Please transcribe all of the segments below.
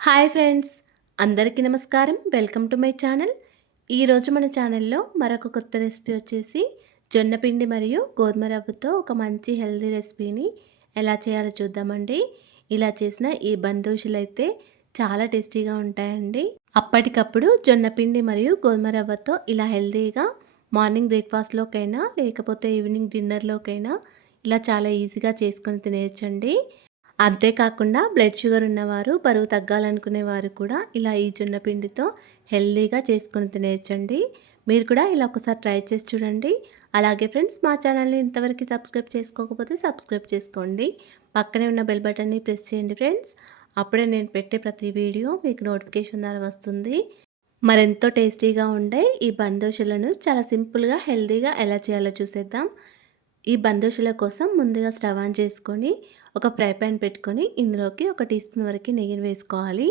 Hi friends, అందరికీ నమస్కారం. Welcome to my channel. ఈరోజు మన ఛానల్లో మరొక కొత్త రెసిపీ వచ్చేసి జొన్న పిండి మరియు గోధుమ రవ్వతో ఒక మంచి హెల్తీ రెసిపీని ఎలా చేయాలో చూద్దామండి. ఇలా చేసిన ఈ బందోషులు అయితే చాలా టేస్టీగా ఉంటాయండి. అప్పటికప్పుడు జొన్న పిండి మరియు గోధుమ రవ్వతో ఇలా హెల్తీగా మార్నింగ్ బ్రేక్ఫాస్ట్లోకైనా లేకపోతే ఈవినింగ్ డిన్నర్లోకైనా ఇలా చాలా ఈజీగా చేసుకొని తినేయచ్చండి. అంతేకాకుండా బ్లడ్ షుగర్ ఉన్నవారు, బరువు తగ్గాలనుకునే వారు కూడా ఇలా ఈ జొన్న పిండితో హెల్తీగా చేసుకొని తినేయచ్చండి. మీరు కూడా ఇలా ఒకసారి ట్రై చేసి చూడండి. అలాగే ఫ్రెండ్స్, మా ఛానల్ని ఇంతవరకు సబ్స్క్రైబ్ చేసుకోకపోతే సబ్స్క్రైబ్ చేసుకోండి. పక్కనే ఉన్న బెల్ బటన్ని ప్రెస్ చేయండి ఫ్రెండ్స్. అప్పుడే నేను పెట్టే ప్రతి వీడియో మీకు నోటిఫికేషన్ ద్వారా వస్తుంది. మరెంతో టేస్టీగా ఉండే ఈ బందోషులను చాలా సింపుల్గా హెల్తీగా ఎలా చేయాలో చూసేద్దాం. ఈ బందోషుల కోసం ముందుగా స్టవ్ ఆన్ చేసుకొని ఒక ఫ్రై ప్యాన్ పెట్టుకొని ఇందులోకి 1 టీ స్పూన్ వరకు నెయ్యిని వేసుకోవాలి.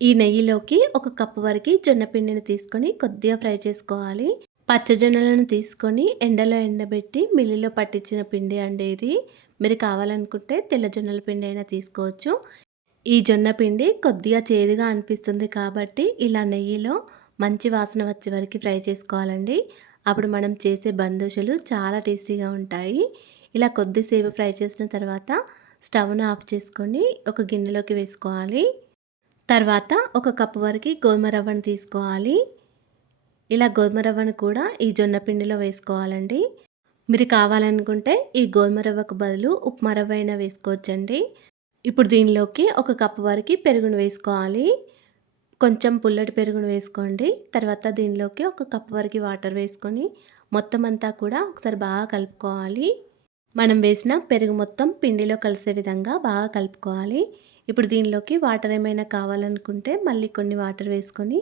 ఈ నెయ్యిలోకి 1 కప్పు వరకు జొన్న పిండిని తీసుకొని కొద్దిగా ఫ్రై చేసుకోవాలి. పచ్చజొన్నలను తీసుకొని ఎండలో ఎండబెట్టి మిల్లులో పట్టించిన పిండి అండి ఇది. మీరు కావాలనుకుంటే తెల్ల జొన్నల పిండి అయినా తీసుకోవచ్చు. ఈ జొన్న పిండి కొద్దిగా చేదుగా అనిపిస్తుంది కాబట్టి ఇలా నెయ్యిలో మంచి వాసన వచ్చే వరకు ఫ్రై చేసుకోవాలండి. అప్పుడు మనం చేసే బందోషులు చాలా టేస్టీగా ఉంటాయి. ఇలా కొద్దిసేపు ఫ్రై చేసిన తర్వాత స్టవ్ను ఆఫ్ చేసుకొని ఒక గిన్నెలోకి వేసుకోవాలి. తర్వాత 1 కప్పు వరకు గోధుమ రవ్వను తీసుకోవాలి. ఇలా గోధుమ రవ్వను కూడా ఈ జొన్న పిండిలో వేసుకోవాలండి. మీరు కావాలనుకుంటే ఈ గోధుమ రవ్వకు బదులు ఉప్మా రవ్వ అయినా వేసుకోవచ్చండి. ఇప్పుడు దీనిలోకి 1 కప్పు వరకు పెరుగును వేసుకోవాలి. కొంచెం పుల్లటి పెరుగును వేసుకోండి. తర్వాత దీనిలోకి 1 కప్పు వరకు వాటర్ వేసుకొని మొత్తం అంతా కూడా ఒకసారి బాగా కలుపుకోవాలి. మనం వేసిన పెరుగు మొత్తం పిండిలో కలిసే విధంగా బాగా కలుపుకోవాలి. ఇప్పుడు దీనిలోకి వాటర్ ఏమైనా కావాలనుకుంటే మళ్ళీ కొన్ని వాటర్ వేసుకొని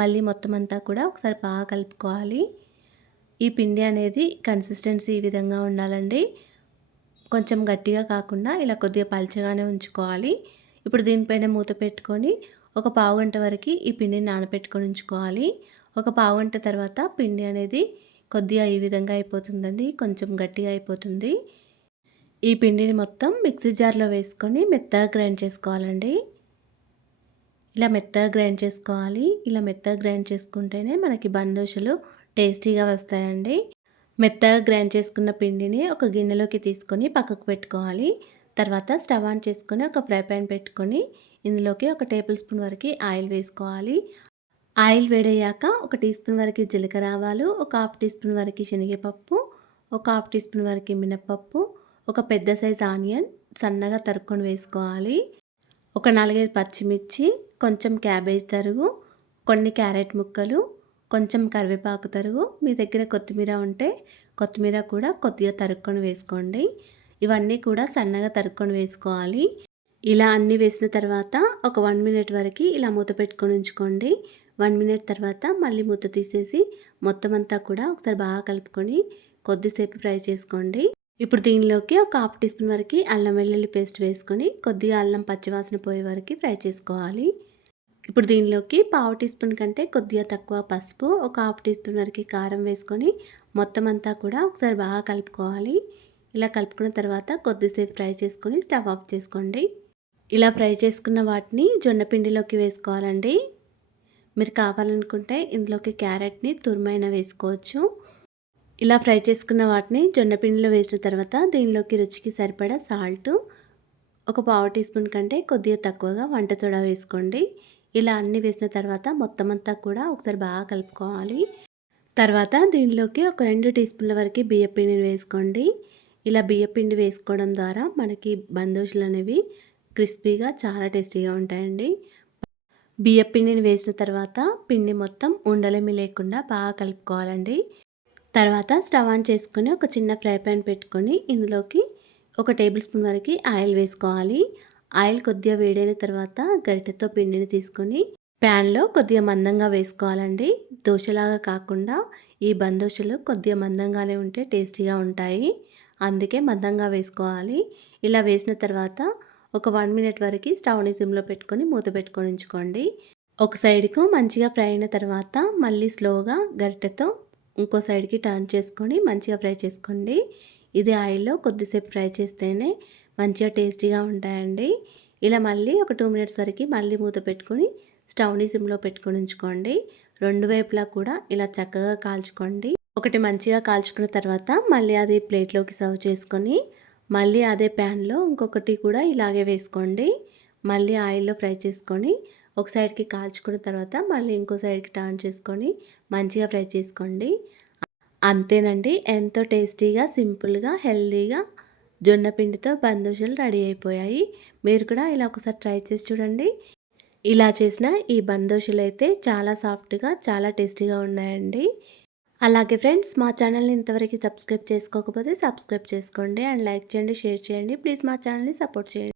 మళ్ళీ మొత్తం అంతా కూడా ఒకసారి బాగా కలుపుకోవాలి. ఈ పిండి అనేది కన్సిస్టెన్సీ ఈ విధంగా ఉండాలండి. కొంచెం గట్టిగా కాకుండా ఇలా కొద్దిగా పల్చగానే ఉంచుకోవాలి. ఇప్పుడు దీనిపైన మూత పెట్టుకొని ఒక పావుగంట వరకు ఈ పిండిని నానబెట్టుకొని ఉంచుకోవాలి. ఒక పావుగంట తర్వాత పిండి అనేది కొద్దిగా ఈ విధంగా అయిపోతుందండి. కొంచెం గట్టిగా అయిపోతుంది. ఈ పిండిని మొత్తం మిక్సీ జార్లో వేసుకొని మెత్తగా గ్రైండ్ చేసుకోవాలండి. ఇలా మెత్తగా గ్రైండ్ చేసుకోవాలి. ఇలా మెత్తగా గ్రైండ్ చేసుకుంటేనే మనకి బందోషులు టేస్టీగా వస్తాయండి. మెత్తగా గ్రైండ్ చేసుకున్న పిండిని ఒక గిన్నెలోకి తీసుకొని పక్కకు పెట్టుకోవాలి. తర్వాత స్టవ్ ఆన్ చేసుకొని ఒక ఫ్రై ప్యాన్ పెట్టుకొని ఇందులోకి 1 టేబుల్ స్పూన్ వరకు ఆయిల్ వేసుకోవాలి. ఆయిల్ వేడయ్యాక 1 టీ స్పూన్ వరకు జీలకర్ర ఆవాలు, 1/2 టీ స్పూన్ వరకు శనగపప్పు, 1/2 టీ స్పూన్ వరకు మినపప్పు, ఒక పెద్ద సైజ్ ఆనియన్ సన్నగా తరుక్కొని వేసుకోవాలి. ఒక 4-5 పచ్చిమిర్చి, కొంచెం క్యాబేజ్ తరుగు, కొన్ని క్యారెట్ ముక్కలు, కొంచెం కరివేపాకు తరుగు, మీ దగ్గర కొత్తిమీర ఉంటే కొత్తిమీర కూడా కొద్దిగా తరుక్కొని వేసుకోండి. ఇవన్నీ కూడా సన్నగా తరుక్కొని వేసుకోవాలి. ఇలా అన్నీ వేసిన తర్వాత ఒక 1 మినిట్ వరకు ఇలా మూత పెట్టుకొని ఉంచుకోండి. 1 మినిట్ తర్వాత మళ్ళీ మూత తీసేసి మొత్తం అంతా కూడా ఒకసారి బాగా కలుపుకొని కొద్దిసేపు ఫ్రై చేసుకోండి. ఇప్పుడు దీనిలోకి ఒక 1/2 టీ స్పూన్ వరకు అల్లం వెల్లుల్లి పేస్ట్ వేసుకొని కొద్దిగా అల్లం పచ్చివాసన పోయే వరకు ఫ్రై చేసుకోవాలి. ఇప్పుడు దీనిలోకి 1/2 టీ స్పూన్ కంటే కొద్దిగా తక్కువ పసుపు, ఒక 1/2 టీ స్పూన్ వరకు కారం వేసుకొని మొత్తం అంతా కూడా ఒకసారి బాగా కలుపుకోవాలి. ఇలా కలుపుకున్న తర్వాత కొద్దిసేపు ఫ్రై చేసుకొని స్టవ్ ఆఫ్ చేసుకోండి. ఇలా ఫ్రై చేసుకున్న వాటిని జొన్న పిండిలోకి వేసుకోవాలండి. మీరు కావాలనుకుంటే ఇందులోకి క్యారెట్ని తురుమైనా వేసుకోవచ్చు. ఇలా ఫ్రై చేసుకున్న వాటిని జొన్న పిండిలో వేసిన తర్వాత దీనిలోకి రుచికి సరిపడా సాల్ట్, ఒక 1/2 టీ స్పూన్ కంటే కొద్దిగా తక్కువగా వంట సోడా వేసుకోండి. ఇలా అన్నీ వేసిన తర్వాత మొత్తం అంతా కూడా ఒకసారి బాగా కలుపుకోవాలి. తర్వాత దీనిలోకి ఒక 2 టీ స్పూన్ల వరకు బియ్యం పిండిని వేసుకోండి. ఇలా బియ్యం పిండి వేసుకోవడం ద్వారా మనకి బందోషులు అనేవి క్రిస్పీగా చాలా టేస్టీగా ఉంటాయండి. బియ్యం పిండిని వేసిన తర్వాత పిండి మొత్తం ఉండలేమి లేకుండా బాగా కలుపుకోవాలండి. తర్వాత స్టవ్ ఆన్ చేసుకొని ఒక చిన్న ఫ్రై ప్యాన్ పెట్టుకొని ఇందులోకి 1 టేబుల్ స్పూన్ వరకు ఆయిల్ వేసుకోవాలి. ఆయిల్ కొద్దిగా వేడైన తర్వాత గరిటెతో పిండిని తీసుకొని ప్యాన్లో కొద్దిగా మందంగా వేసుకోవాలండి. దోశలాగా కాకుండా ఈ బందోషులు కొద్దిగా మందంగానే ఉంటే టేస్టీగా ఉంటాయి. అందుకే మందంగా వేసుకోవాలి. ఇలా వేసిన తర్వాత ఒక 1 మినిట్ వరకు స్టవ్ని సిమ్లో పెట్టుకొని మూత పెట్టుకొని ఉంచుకోండి. ఒక సైడ్కు మంచిగా ఫ్రై అయిన తర్వాత మళ్ళీ స్లోగా గరిటెతో ఇంకో సైడ్కి టర్న్ చేసుకొని మంచిగా ఫ్రై చేసుకోండి. ఇది ఆయిల్లో కొద్దిసేపు ఫ్రై చేస్తేనే మంచిగా టేస్టీగా ఉంటాయండి. ఇలా మళ్ళీ ఒక 2 మినిట్స్ వరకు మళ్ళీ మూత పెట్టుకొని స్టవ్ని సిమ్లో పెట్టుకొని ఉంచుకోండి. 2 వైపులా కూడా ఇలా చక్కగా కాల్చుకోండి. ఒకటి మంచిగా కాల్చుకున్న తర్వాత మళ్ళీ అది ప్లేట్లోకి సర్వ్ చేసుకొని మళ్ళీ అదే ప్యాన్లో ఇంకొకటి కూడా ఇలాగే వేసుకోండి. మళ్ళీ ఆయిల్లో ఫ్రై చేసుకొని ఒక సైడ్కి కాల్చుకున్న తర్వాత మళ్ళీ ఇంకో సైడ్కి టర్న్ చేసుకొని మంచిగా ఫ్రై చేసుకోండి. అంతేనండి, ఎంతో టేస్టీగా, సింపుల్గా, హెల్తీగా జొన్న పిండితో బందోషులు రెడీ అయిపోయాయి. మీరు కూడా ఇలా ఒకసారి ట్రై చేసి చూడండి. ఇలా చేసిన ఈ బందోషులు అయితే చాలా సాఫ్ట్గా, చాలా టేస్టీగా ఉన్నాయండి. అలాగే ఫ్రెండ్స్, మా ఛానల్ని ఇంతవరకు సబ్స్క్రైబ్ చేసుకోకపోతే సబ్స్క్రైబ్ చేసుకోండి అండ్ లైక్ చేయండి, షేర్ చేయండి. ప్లీజ్ మా ఛానల్ని సపోర్ట్ చేయండి.